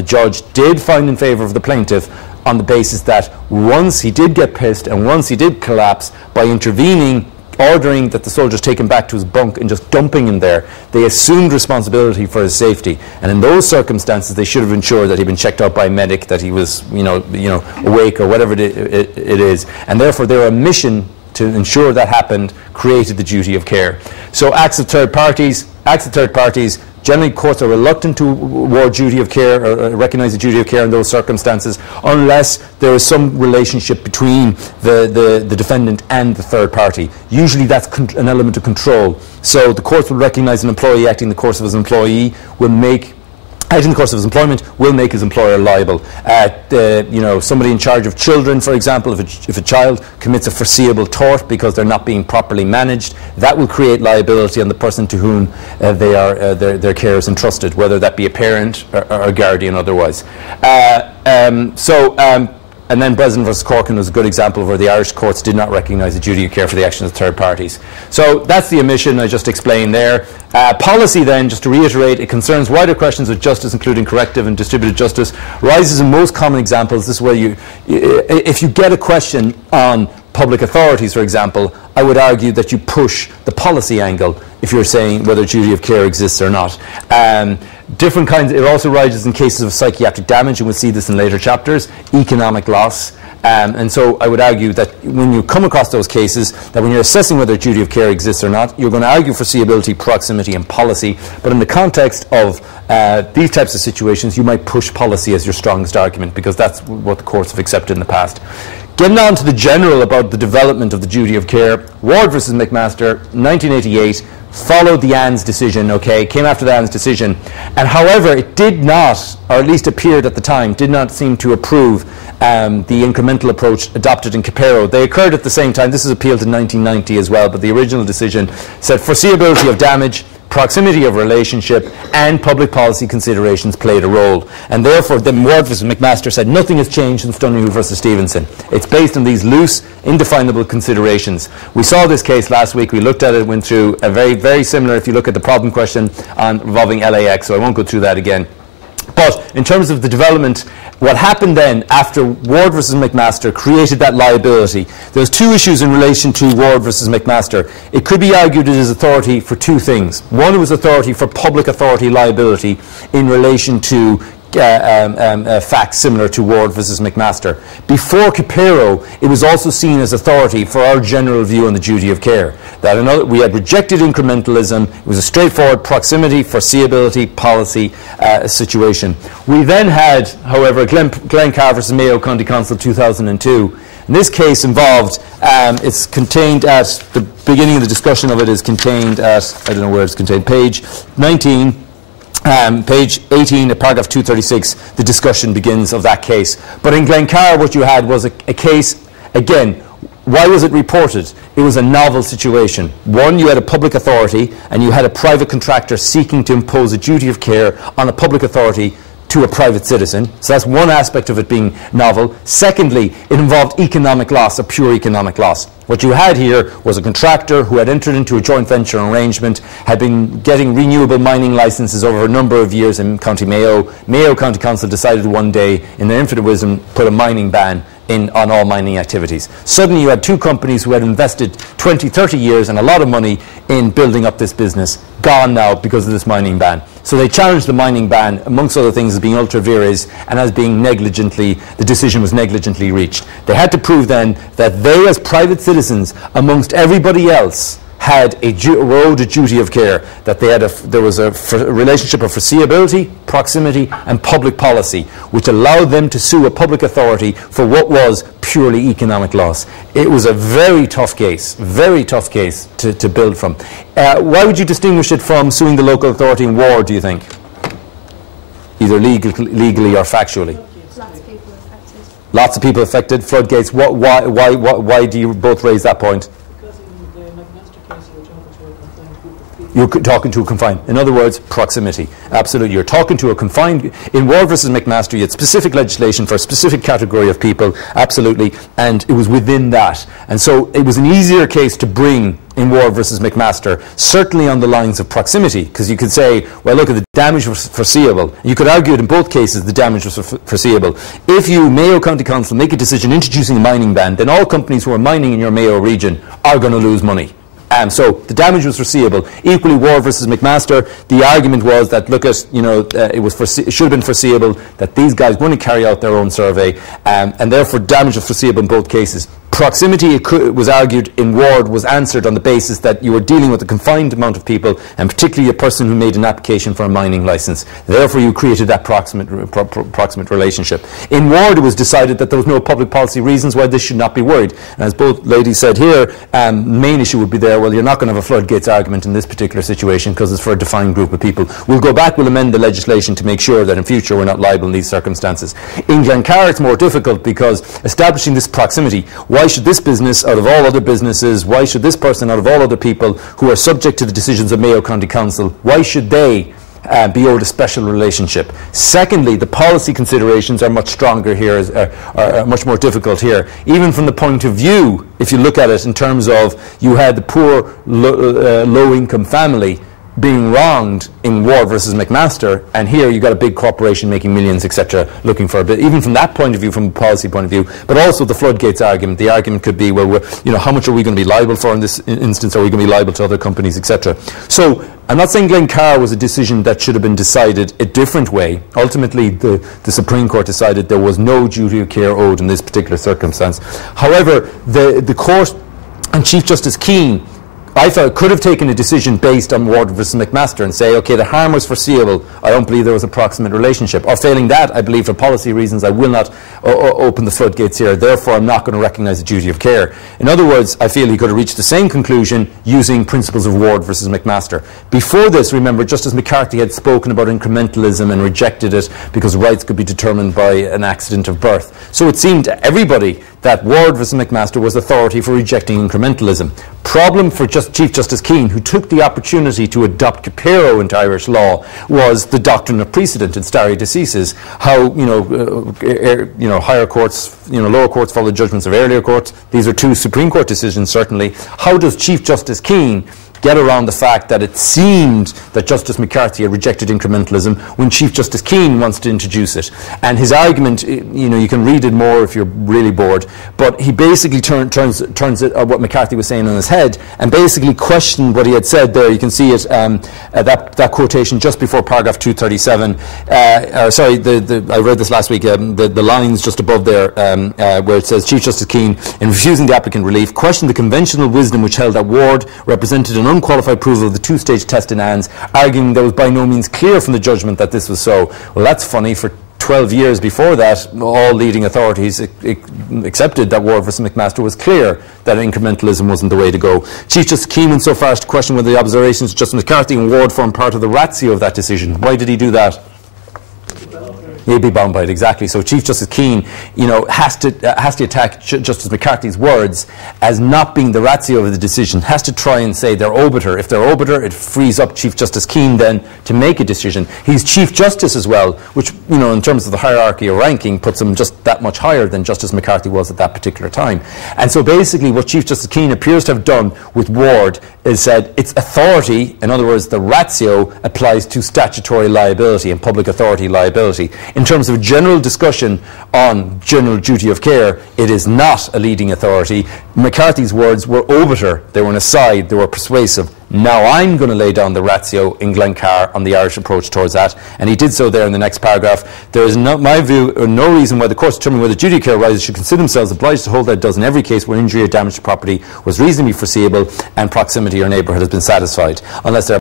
the judge did find in favour of the plaintiff on the basis that once he did get pissed and once he did collapse, by intervening, ordering that the soldiers take him back to his bunk and just dumping him there, they assumed responsibility for his safety. And in those circumstances, they should have ensured that he'd been checked out by a medic, that he was, awake or whatever it is. And therefore, their omission to ensure that happened created the duty of care. So acts of third parties, generally courts are reluctant to award duty of care or recognise the duty of care in those circumstances unless there is some relationship between the defendant and the third party. Usually that's an element of control. So the courts will recognise an employee acting in the course of his employment will make his employer liable. Somebody in charge of children, for example, if a child commits a foreseeable tort because they're not being properly managed, that will create liability on the person to whom their care is entrusted, whether that be a parent or a guardian otherwise. And then Breslin v. Corkin was a good example of where the Irish courts did not recognise the duty of care for the actions of third parties. So that's the omission I just explained there. Policy then, just to reiterate, it concerns wider questions of justice, including corrective and distributed justice, rises in most common examples. This is where if you get a question on public authorities, for example, I would argue that you push the policy angle if you're saying whether duty of care exists or not. Different kinds, it also rises in cases of psychiatric damage, and we'll see this in later chapters, economic loss. And so I would argue that when you come across those cases, that when you're assessing whether duty of care exists or not, you're going to argue foreseeability, proximity and policy. But in the context of these types of situations, you might push policy as your strongest argument, because that's what the courts have accepted in the past. Getting on to the general about the development of the duty of care, Ward versus McMaster, 1988, followed the Ann's decision, came after the Ann's decision. And however, it did not, or at least appeared at the time, did not seem to approve the incremental approach adopted in Capero. They occurred at the same time. This is appealed in 1990 as well, but the original decision said foreseeability of damage, proximity of relationship, and public policy considerations played a role. And therefore, the Ward v. McMaster said nothing has changed since Donoghue v. Stevenson. It's based on these loose, indefinable considerations. We saw this case last week. We looked at it, went through a very, very similar, if you look at the problem question involving LAX, so I won't go through that again. But in terms of the development, what happened then after Ward versus McMaster created that liability, there's two issues in relation to Ward versus McMaster. It could be argued it is authority for two things. One, it was authority for public authority liability in relation to facts similar to Ward versus McMaster. Before Capero, it was also seen as authority for our general view on the duty of care. That we had rejected incrementalism. It was a straightforward proximity, foreseeability, policy situation. We then had, however, Glencar versus Mayo County Council 2002. And this case involved, it's contained at, the beginning of the discussion of it is contained at, I don't know where it's contained, page 19. Page 18, paragraph 236, the discussion begins of that case. But in Glencar, what you had was a case, again, why was it reported? It was a novel situation. One, you had a public authority, and you had a private contractor seeking to impose a duty of care on a public authority to a private citizen. So that's one aspect of it being novel. Secondly, it involved economic loss, a pure economic loss. What you had here was a contractor who had entered into a joint venture arrangement, had been getting renewable mining licenses over a number of years in County Mayo. Mayo County Council decided one day, in their infinite wisdom, put a mining ban on all mining activities. Suddenly you had two companies who had invested 20, 30 years and a lot of money in building up this business, gone now because of this mining ban. So they challenged the mining ban, amongst other things, as being ultra vires and as being the decision was negligently reached. They had to prove then that they, as private citizens, amongst everybody else, had owed a duty of care, that there was a relationship of foreseeability, proximity and public policy, which allowed them to sue a public authority for what was purely economic loss. It was a very tough case to build from. Why would you distinguish it from suing the local authority in Ward, do you think? Either legally or factually? Lots of people affected, floodgates. Why do you both raise that point? you're talking to a confined. In other words, proximity. Absolutely. You're talking to a confined. In Ward versus McMaster, you had specific legislation for a specific category of people. Absolutely. And it was within that. And so it was an easier case to bring in Ward versus McMaster, certainly on the lines of proximity, because you could say, well, look, the damage was foreseeable. You could argue it in both cases, the damage was foreseeable. If you, Mayo County Council, make a decision introducing a mining ban, then all companies who are mining in your Mayo region are going to lose money. So the damage was foreseeable. Equally, Ward versus McMaster, the argument was that, look at, it should have been foreseeable that these guys were going to carry out their own survey, and therefore damage was foreseeable in both cases. Proximity, it was argued in Ward, was answered on the basis that you were dealing with a confined amount of people, and particularly a person who made an application for a mining licence. Therefore, you created that proximate relationship. In Ward, it was decided that there was no public policy reasons why this should not be worried. And as both ladies said here, the main issue would be there, well, you're not going to have a floodgates argument in this particular situation because it's for a defined group of people. We'll go back, we'll amend the legislation to make sure that in future we're not liable in these circumstances. In Glencar, it's more difficult because establishing this proximity, why should this business, out of all other businesses, why should this person, out of all other people who are subject to the decisions of Mayo County Council, why should they be owed a special relationship? Secondly, the policy considerations are much stronger here, are much more difficult here. Even from the point of view, if you look at it in terms of you had the poor, low-income family being wronged in Ward versus McMaster, and here you got a big corporation making millions, etc., looking for a bit. Even from that point of view, from a policy point of view, but also the floodgates argument. The argument could be, well, how much are we going to be liable for in this instance? Are we going to be liable to other companies, etc.? So I'm not saying Glencar was a decision that should have been decided a different way. Ultimately, the Supreme Court decided there was no duty of care owed in this particular circumstance. However, the court and Chief Justice Keane, I felt, could have taken a decision based on Ward versus McMaster and say, okay, the harm was foreseeable. I don't believe there was a proximate relationship. Or failing that, I believe for policy reasons I will not open the floodgates here. Therefore, I'm not going to recognise the duty of care. In other words, I feel he could have reached the same conclusion using principles of Ward versus McMaster. Before this, remember, Justice McCarthy had spoken about incrementalism and rejected it because rights could be determined by an accident of birth. So it seemed to everybody that Ward versus McMaster was authority for rejecting incrementalism. Problem for Chief Justice Keane, who took the opportunity to adopt Capero into Irish law, was the doctrine of precedent in stare decisis. How higher courts, lower courts follow judgments of earlier courts. These are two Supreme Court decisions, certainly. How does Chief Justice Keane get around the fact that it seemed that Justice McCarthy had rejected incrementalism when Chief Justice Keane wants to introduce it? And his argument, you can read it more if you're really bored, but he basically turns it, what McCarthy was saying on his head, and basically questioned what he had said there. You can see it, that quotation just before paragraph 237. I read this last week, the lines just above there, where it says, Chief Justice Keane, in refusing the applicant relief, questioned the conventional wisdom which held that Ward represented an unqualified approval of the two-stage test in Anne's, arguing that it was by no means clear from the judgment that this was so. Well, that's funny. For 12 years before that, all leading authorities accepted that Ward versus McMaster was clear that incrementalism wasn't the way to go. Chief Justice Keane went so far as to question whether the observations of Justice McCarthy and Ward formed part of the ratio of that decision. Why did he do that? He'd be bound by it, exactly. So Chief Justice Keane, has to attack Justice McCarthy's words as not being the ratio of the decision. Has to try and say they're obiter. If they're obiter, it frees up Chief Justice Keane then to make a decision. He's Chief Justice as well, which, in terms of the hierarchy or ranking, puts him just that much higher than Justice McCarthy was at that particular time. And so basically what Chief Justice Keane appears to have done with Ward is said its authority, in other words, the ratio, applies to statutory liability and public authority liability. In terms of general discussion on general duty of care, it is not a leading authority. McCarthy's words were obiter, they were an aside, they were persuasive. Now I'm going to lay down the ratio in Glencar on the Irish approach towards that, and he did so there in the next paragraph. There is, my view, no reason why the courts determining whether duty of care arises should consider themselves obliged to hold that it does in every case where injury or damage to property was reasonably foreseeable and proximity or neighbourhood has been satisfied, unless there